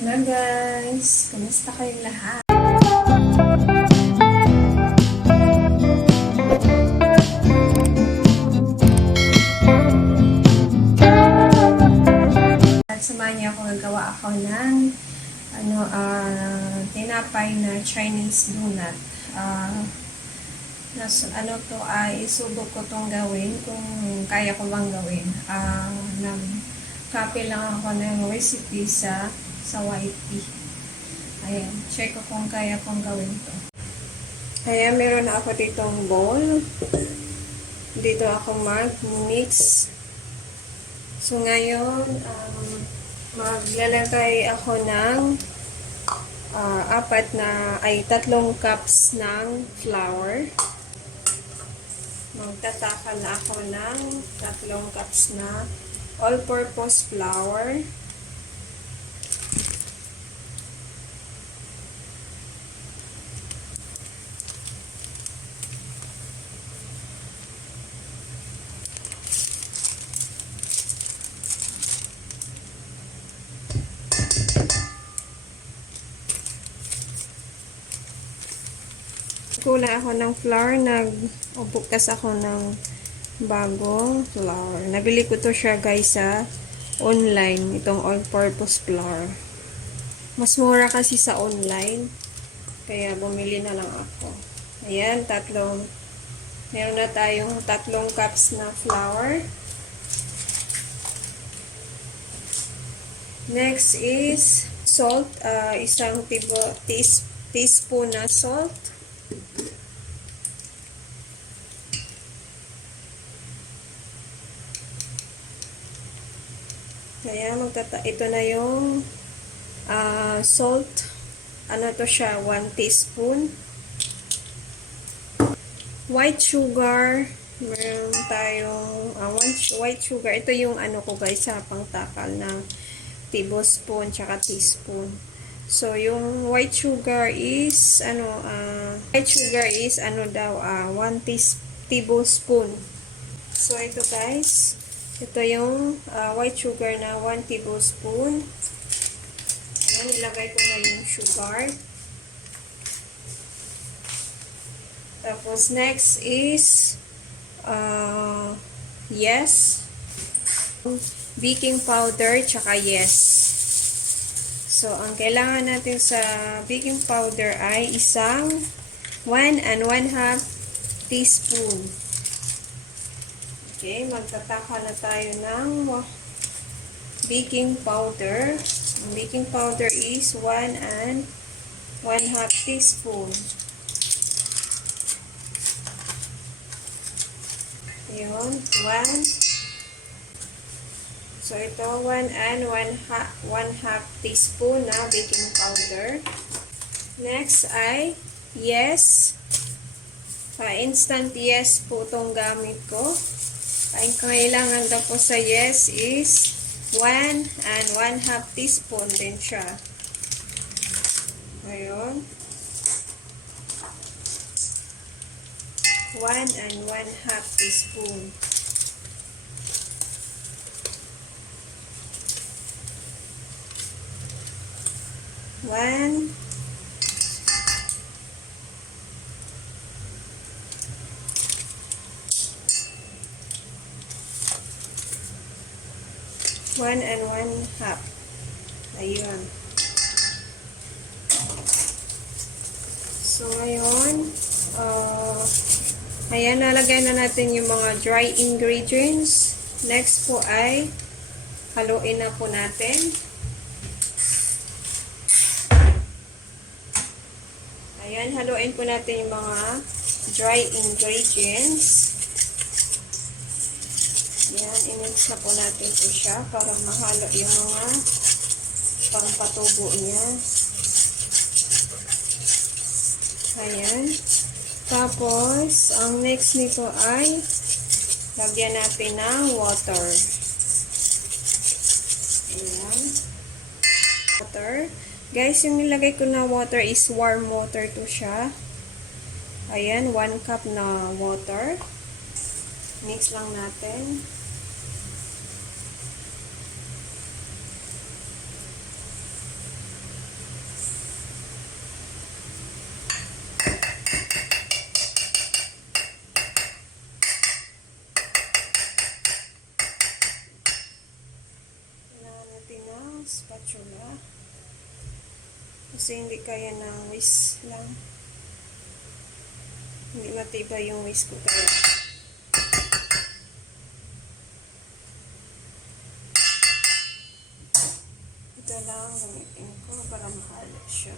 Hello guys! Kumusta kayong lahat? At samahan ako gagawa ako ng ano, ah, tinapay na Chinese donut. Ah, nas, ano to ay isubok ko tong gawin kung kaya ko bang gawin. Ah, nag copy lang ako ng recipe sa sa YT. Ayan, check ko kung kaya kong gawin to. Ayan, meron na ako ditong bowl. Dito ako mag-mix. So, ngayon, um, maglalagay ako ng ah, apat na, ay tatlong cups ng flour. Magtatakal na ako ng tatlong cups na all-purpose flour. Kula ako ng flour, nag-ubukas ako ng bagong flour. Nabili ko to siya guys sa online, itong all-purpose flour. Mas mura kasi sa online, kaya bumili na lang ako. Ayan, tatlong, meron na tayong tatlong cups na flour. Next is salt, ah, isang tibo, teas, teaspoon na salt. Kaya magtata ito na yung ah, salt. Ano to siya? 1 teaspoon. White sugar. Meron tayong ah, one, white sugar. Ito yung ano ko guys sa pangtakal na tablespoon tsaka teaspoon. So, yung white sugar is, ano, ah, white sugar is, ano daw, ah, 1 tablespoon. So, ito guys, ito yung ah, white sugar na 1 tablespoon. Ayan, ilagay ko na yung sugar. Tapos, next is, uh, yes, baking powder, tsaka yes. So, ang kailangan natin sa baking powder ay isang 1 and 1 half teaspoon. Okay, magtataka na tayo ng baking powder. Ang baking powder is 1 and 1 half teaspoon. Yun, 1 So, ito, 1 and 1 half, 1 half teaspoon na baking powder. Next ay yes. Uh, instant yes po itong gamit ko. Ang kailangan daw po sa yes is 1 and 1 half teaspoon din siya. Ayun. 1 and 1 half teaspoon. One. One and one half. Ayun. So, ngayon, uh, ayan, nalagay na natin yung mga dry ingredients. Next po ay haluin na po natin. Ayan, haluin po natin yung mga dry ingredients. Ayan, i-mix na po natin po siya para mahalo yung mga pangpatubo niya. Ayan. Tapos, ang next nito ay lagyan natin ng water. Ayan. Water. Guys, yung nilagay ko na water is warm water to siya. Ayan, 1 cup na water. Mix lang natin. spatula. Kasi hindi kaya ng whisk lang. Hindi matibay yung whisk ko kaya. Ito lang gamitin ko para mahalo siya.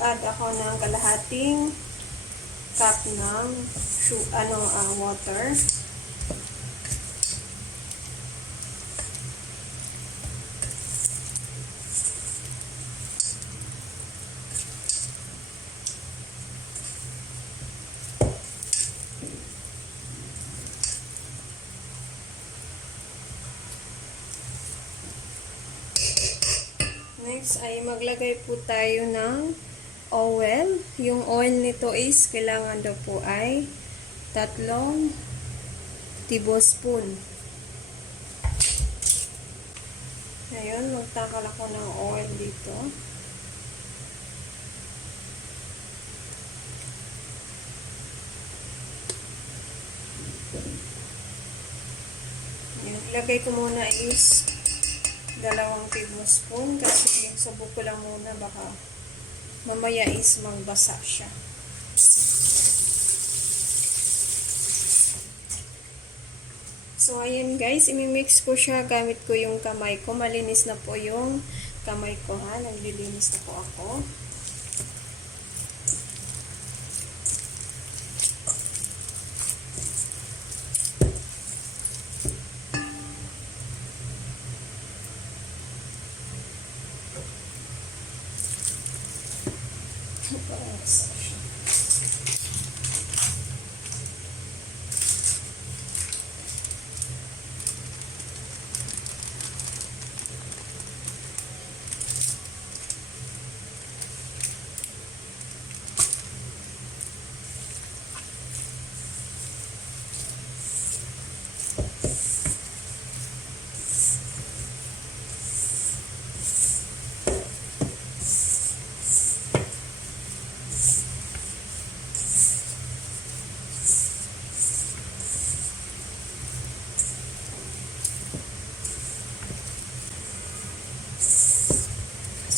Yan, nag-add ako ng kalahating cup ng ano, ah, water. Next ay maglagay po tayo ng oil. Yung oil nito is kailangan daw po ay tatlong tablespoon. Ngayon, magtakal ako ng oil dito. Ilagay ko muna is dalawang tablespoon kasi subok ko lang muna baka mamaya is magbasa siya. So, ayan guys, imimix ko siya gamit ko yung kamay ko. Malinis na po yung kamay ko ha. Naglilinis na po ako.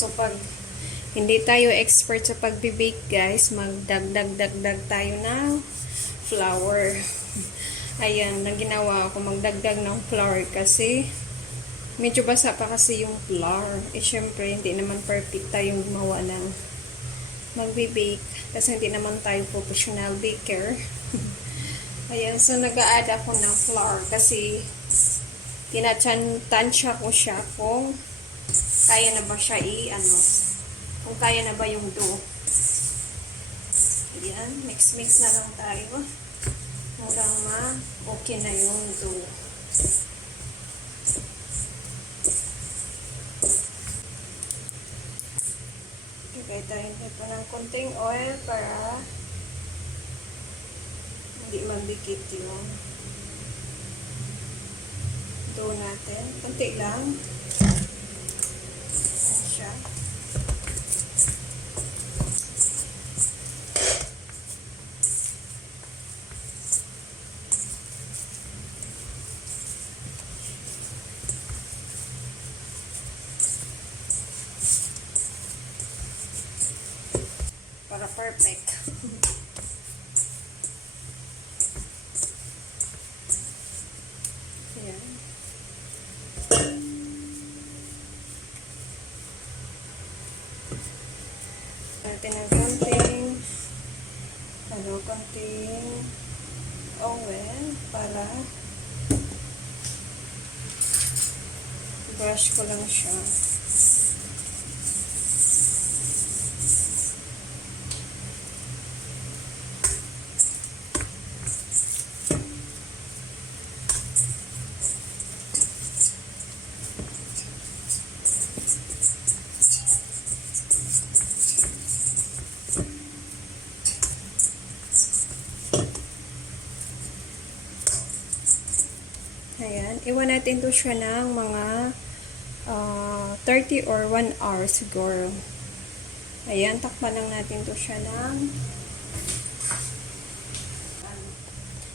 So, pag hindi tayo expert sa pagbibake, guys, magdagdag-dagdag tayo ng flour. Ayan, nang ginawa ako, magdagdag ng flour kasi medyo basa pa kasi yung flour. Eh, syempre, hindi naman perfect tayong gumawa ng magbibake kasi hindi naman tayo professional baker. Ayan, so nag-a-add ako ng flour kasi tinatansya ko siya kung kaya na ba siya i-ano, kung kaya na ba yung dough. Ayan, mix-mix na lang tayo. Hanggang ma-okay na yung dough. Lagay tayo dito ng konting oil para hindi magdikit yung dough natin. Kunti lang. Ayan siya. Binabash ko lang siya. Ayan. Iwan natin to siya ng mga ah, 30 or 1 hour siguro. Ayan, takpan lang natin to siya ng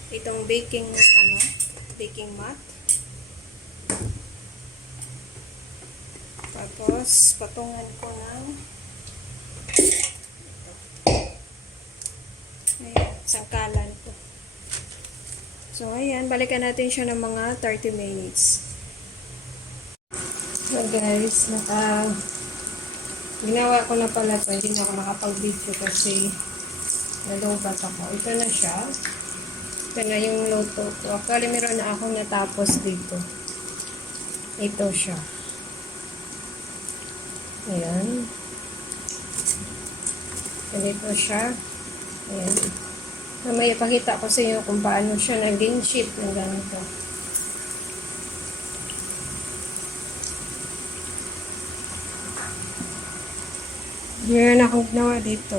itong baking ano, baking mat. Tapos, patungan ko ng Ayan, sangkalan ko. So, ayan, balikan natin siya ng mga 30 minutes. So, guys, naka... Ginawa ko na pala ito. Hindi na ako nakapag-video kasi nalubat ako. Ito na siya. Ito na yung luto ko. Actually, meron na akong natapos dito. Ito siya. Ayan. Ganito siya. Ayan. Mamaya pakita ko sa inyo kung paano siya naging shape ng ganito. Meron akong ginawa dito.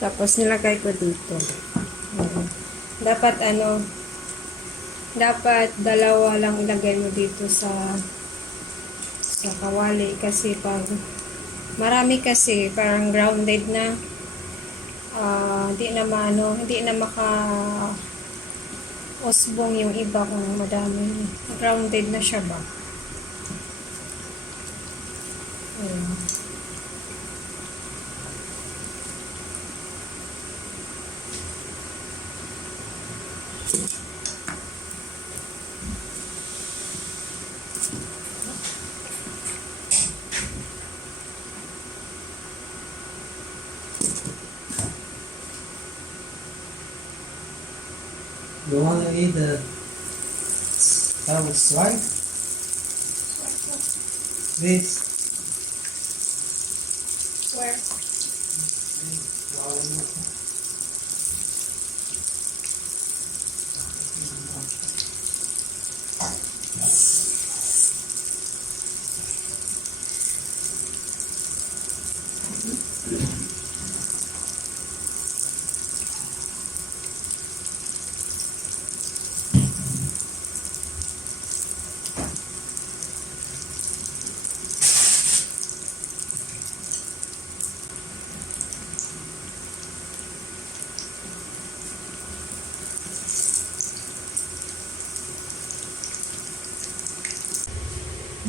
Tapos nilagay ko dito. Dapat ano, dapat dalawa lang ilagay mo dito sa sa kawali kasi pag marami kasi parang grounded na ah hindi na maano, hindi na maka usbong yung iba kung madami. Grounded na siya ba? Ayan. You want to eat the that was white? This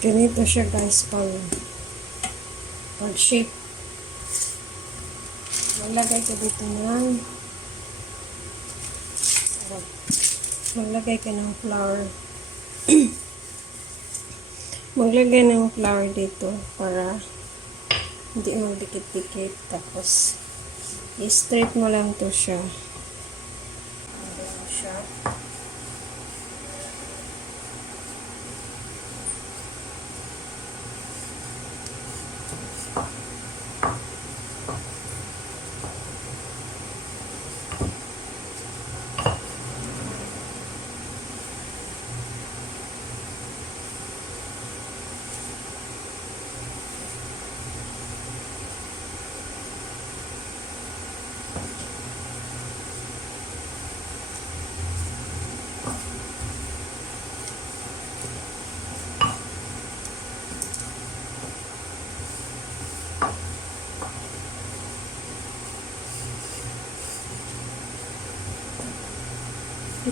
Ganito siya guys pag pag shape. Maglagay ka dito ng maglagay ka ng flour. maglagay ng flour dito para hindi magdikit-dikit. Tapos i-straight mo lang to siya. Ganun siya.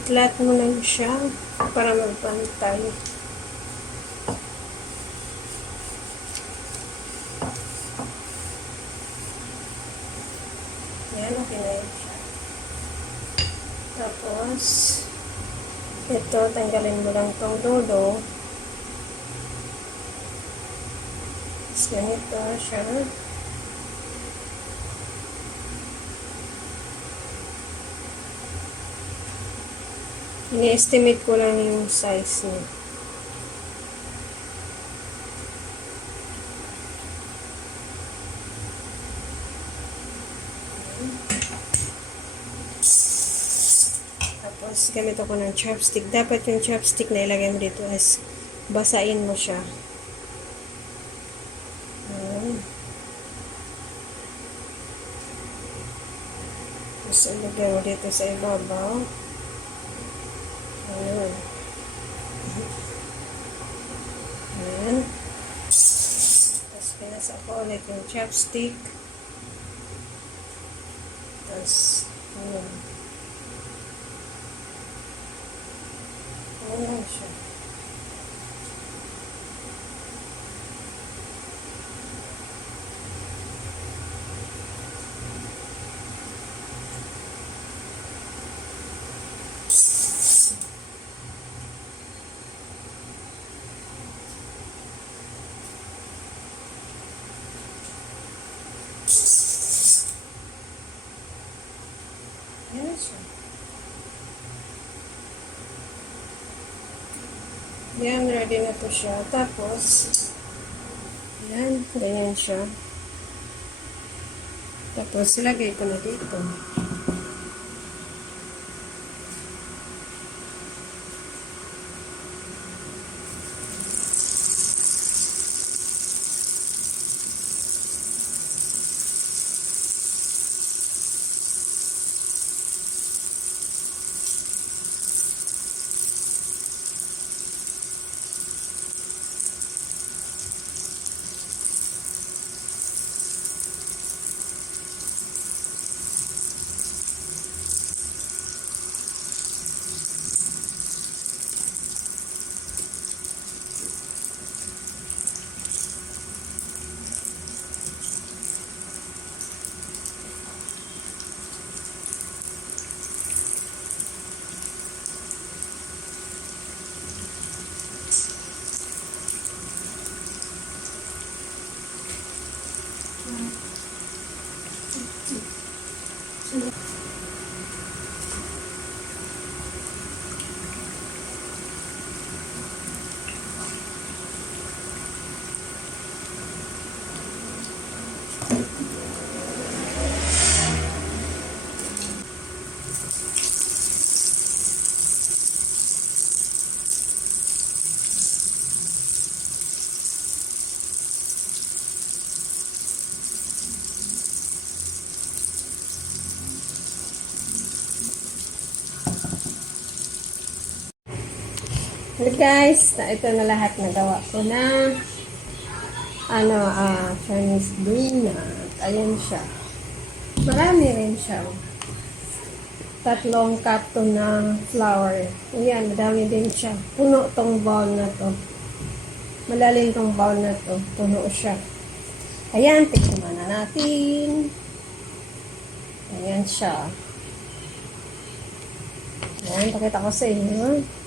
Itlat mo lang siya para magpantay. Yan, okay na yun siya. Tapos, ito, tanggalin mo lang tong dulo. Tapos ganito siya. Ini-estimate ko lang yung size niya. Tapos, gamit ako ng chopstick. Dapat yung chopstick na ilagay mo dito is basain mo siya. Tapos, ilagay mo dito sa ibabaw. Ayan. Ayan. Tapos pinasa ko ulit yung chopstick. Tapos, ayan. Ayan siya. Yan, ready na to siya. Tapos, yan, ganyan siya. Tapos, ilagay ko na dito. Hello guys, ito na lahat nagawa ko na ano, ah, Chinese donut. Ayan siya. Marami rin siya. Tatlong cup to na flour. Ayan, madami din siya. Puno tong bowl na to. Malalim tong bowl na to. Puno siya. Ayan, tikman na natin. Ayan siya. Ayan, pakita ko sa inyo. Ayan.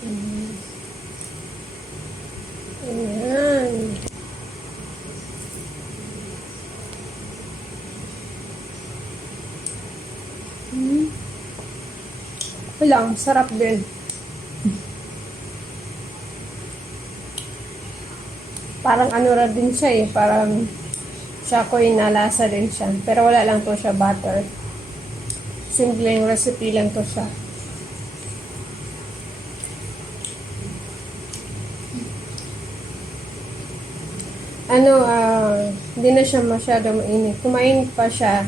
Hmm. Wala, sarap din. Parang ano ra din siya eh, parang chocoy na lasa din siya. Pero wala lang to siya butter. Simpleng recipe lang to siya. Ano, ah, hindi na siya masyado mainit. Kumain pa siya,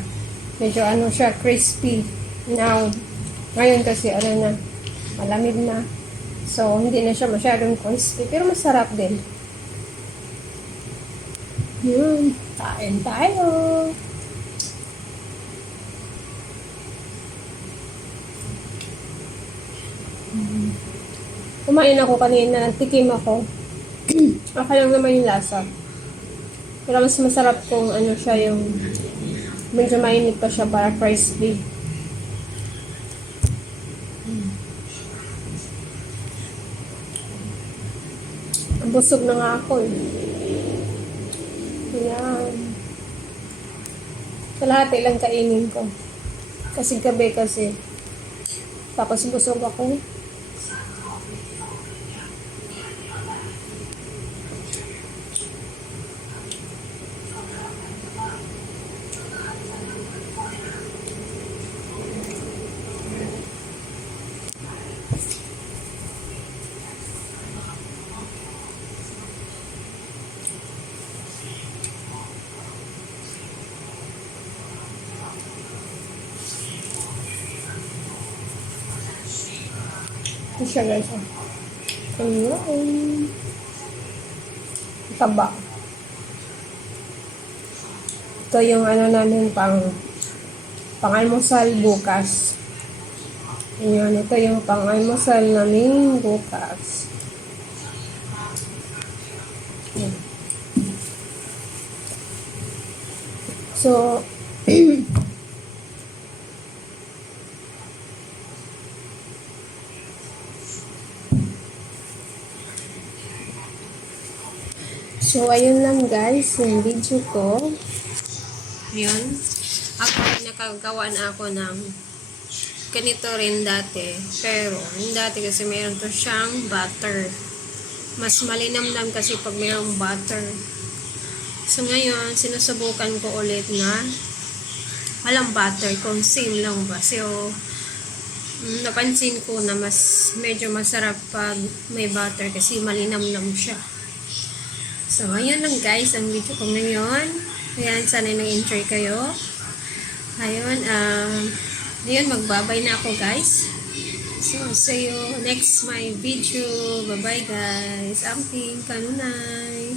medyo ano siya, crispy. Now, ngayon kasi ano na, malamig na. So, hindi na siya masyadong crispy, pero masarap din. Yun, kain tayo. Kumain ako kanina, tikim ako. Okay lang naman yung lasa. Pero mas masarap kung ano siya yung medyo mainit pa siya para crispy. Busog na nga ako eh. Ayan. Kalahati lang kainin ko. Kasi gabi kasi. Tapos busog ako. Ito siya guys. Ayun. Taba. Ito yung ano namin pang pang-almusal bukas. Ayun, ito yung pang-almusal namin bukas. So, So, ayun lang guys, yung video ko. Ayun. Ako nakagawa na ako ng ganito rin dati. Pero, yung dati kasi meron to siyang butter. Mas malinamnam kasi pag mayroong butter. So, ngayon, sinusubukan ko ulit na walang butter kung same lang ba. So, mm, napansin ko na mas medyo masarap pag may butter kasi malinamnam siya. So, ayun lang guys, ang video ko ngayon. Ayan, sana nag-enjoy kayo. Ayun, um, ayun, magbabay na ako guys. So, see you next my video. Bye-bye guys. Amping, kanunay.